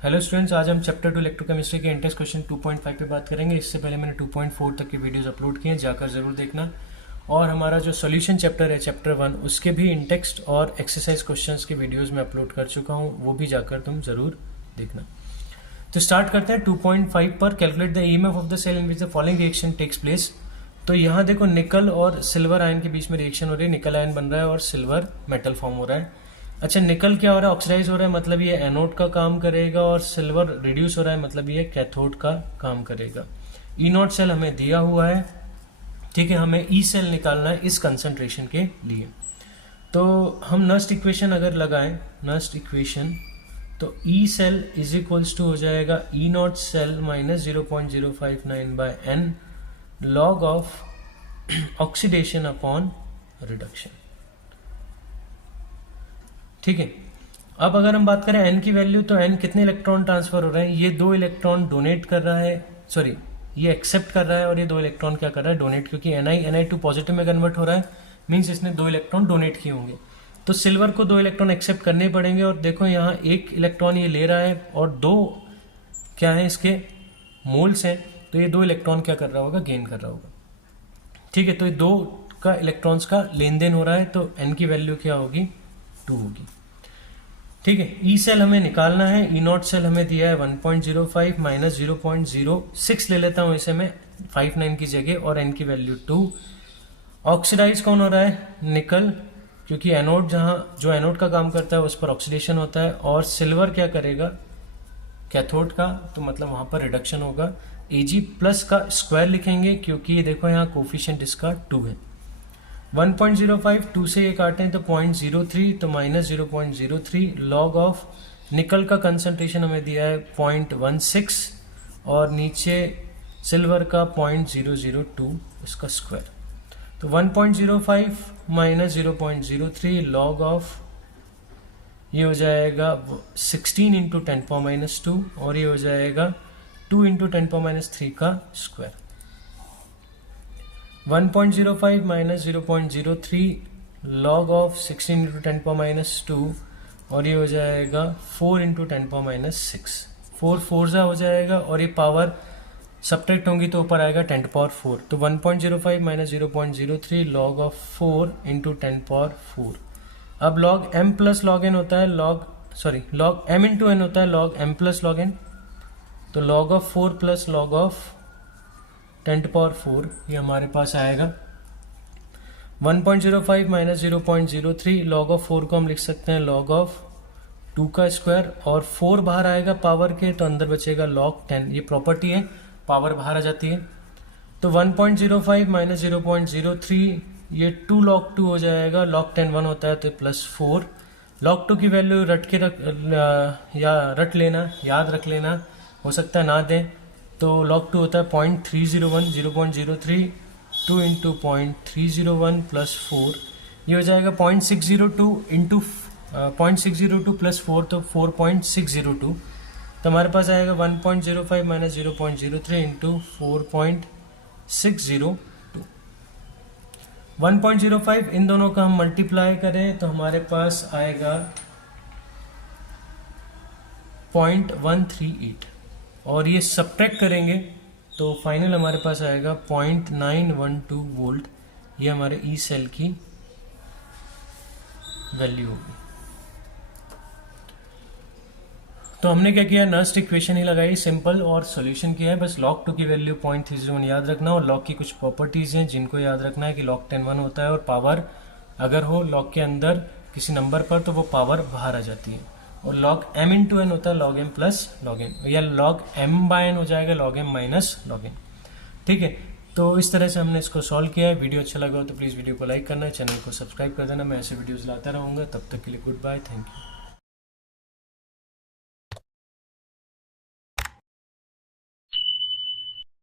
Hello students, आज हम chapter 2 electrochemistry के इंटेंस क्वेश्चन 2.5 पे बात करेंगे। इससे पहले मैंने 2.4 तक के वीडियोस अपलोड किए हैं, जाकर ज़रूर देखना। और हमारा जो सॉल्यूशन चैप्टर है चैप्टर 1, उसके भी इंटेक्स्ट और एक्सरसाइज क्वेश्चंस के वीडियोस में अपलोड कर चुका हूँ, वो भी जाकर तुम ज़रूर देखना। तो स्टार्ट करते हैं 2.5 पर। Calculate the EMF of the cell in which the following reaction takes place. तो यहाँ देखो निकल और सिल्वर आयन के बीच में रिएक्शन हो रही है। निकल आयन बन रहा है और सिल्वर मेटल फॉर्म हो रहा है। अच्छा, निकल क्या हो रहा है? ऑक्सीडाइज हो रहा है, मतलब ये एनोड का काम करेगा, और सिल्वर रिड्यूस हो रहा है, मतलब ये कैथोड का काम करेगा। ई नॉट सेल हमें दिया हुआ है, ठीक है। हमें ई सेल निकालना है इस कंसंट्रेशन के लिए। तो हम नस्ट इक्वेशन अगर लगाएं, नस्ट इक्वेशन, तो E cell is equals to हो जाएगा E not cell minus 0.059 by n log of oxidation upon reduction, ठीक है। अब अगर हम बात करें एन की वैल्यू, तो एन कितने इलेक्ट्रॉन ट्रांसफर हो रहे हैं? ये 2 इलेक्ट्रॉन डोनेट कर रहा है, सॉरी ये एक्सेप्ट कर रहा है, और ये 2 इलेक्ट्रॉन क्या कर रहा है? डोनेट, क्योंकि Ni2 पॉजिटिव में कन्वर्ट हो रहा है, मीन्स इसने 2 इलेक्ट्रॉन डोनेट किए होंगे। तो सिल्वर को 2 इलेक्ट्रॉन एक्सेप्ट करने पड़ेंगे, और देखो यहाँ 1 इलेक्ट्रॉन ये ले रहा है और 2 क्या है इसके मोल्स हैं, तो ये 2 इलेक्ट्रॉन क्या कर रहा होगा? गेन कर रहा होगा, ठीक है। तो ये 2 का इलेक्ट्रॉन्स का लेन देन हो रहा है, तो एन की वैल्यू क्या होगी? 2 होगी, ठीक है। ई सेल हमें निकालना है। ई नॉट सेल हमें दिया है 1.05 माइनस 0.06 ले लेता हूं इसे मैं 59 की जगह, और एन की वैल्यू 2। ऑक्सीडाइज कौन हो रहा है? निकल, क्योंकि एनोड जो एनोड का काम करता है उस पर ऑक्सीडेशन होता है, और सिल्वर क्या करेगा? कैथोड का, तो मतलब वहां पर रिडक्शन होगा। Ag प्लस का स्क्वायर लिखेंगे, क्योंकि ये देखो यहाँ कोफिशिएंट इसका 2 है। 1.05, 2 से ये काटें तो 0.03, तो माइनस 0.03 लॉग ऑफ निकल का कंसंट्रेशन हमें दिया है 0.16, और नीचे सिल्वर का 0.002 इसका स्क्वायर। तो 1.05 माइनस 0.03 लॉग ऑफ, ये हो जाएगा 16 इंटू 10⁻², और ये हो जाएगा 2 इंटू 10⁻³ का square. 1.05 minus 0.03 log of 16 into 10⁻², और ये हो जाएगा 4 इंटू 10⁻6। 4 4 हो जाएगा, और ये पावर सब्ट्रैक्ट होंगी तो ऊपर आएगा 10⁻4। तो 1.05 माइनस 0.03 लॉग ऑफ 4 इंटू 10⁻4। अब log m plus log n होता है, लॉग m इंटू n होता है log m plus log n। तो log of 4 plus log of 10⁻4, ये हमारे पास आएगा 1.05 माइनस 0.03 लॉग ऑफ 4 को हम लिख सकते हैं लॉग ऑफ 2 का स्क्वायर, और 4 बाहर आएगा पावर के, तो अंदर बचेगा लॉग 10। ये प्रॉपर्टी है, पावर बाहर आ जाती है। तो 1.05 माइनस 0.03, ये 2 लॉग 2 हो जाएगा। लॉग 10 1 होता है, तो प्लस 4। लॉग 2 की वैल्यू रट लेना, याद रख लेना, हो सकता है ना दें। तो log 2 होता है 0.301, 0.03 2 इंटू 0.301 प्लस 4, ये हो जाएगा 0.602 इंटू 0.602 प्लस 4, तो 4.602। तो हमारे पास आएगा 1.05 माइनस 0.03 इंटू 4.602। 1.05 इन दोनों का हम मल्टीप्लाई करें तो हमारे पास आएगा 0.138, और ये सब्ट्रैक्ट करेंगे तो फाइनल हमारे पास आएगा 0.912 वोल्ट। ये हमारे ई सेल की वैल्यू होगी। तो हमने क्या किया? नस्ट इक्वेशन ही लगाई सिंपल, और सॉल्यूशन किया है। बस log 2 की वैल्यू 0.301 याद रखना, और log की कुछ प्रॉपर्टीज हैं जिनको याद रखना है कि log 10 1 होता है, और पावर अगर हो log के अंदर किसी नंबर पर तो वो पावर बाहर आ जाती है। और log m इंटू n होता है log m plus log n, या log m बाय n हो जाएगा log m minus log n, ठीक है। तो इस तरह से हमने इसको सॉल्व किया है। वीडियो अच्छा लगा हो तो प्लीज़ वीडियो को लाइक करना है, चैनल को सब्सक्राइब कर देना। मैं ऐसे वीडियोस लाता रहूँगा। तब तक के लिए गुड बाय, थैंक यू।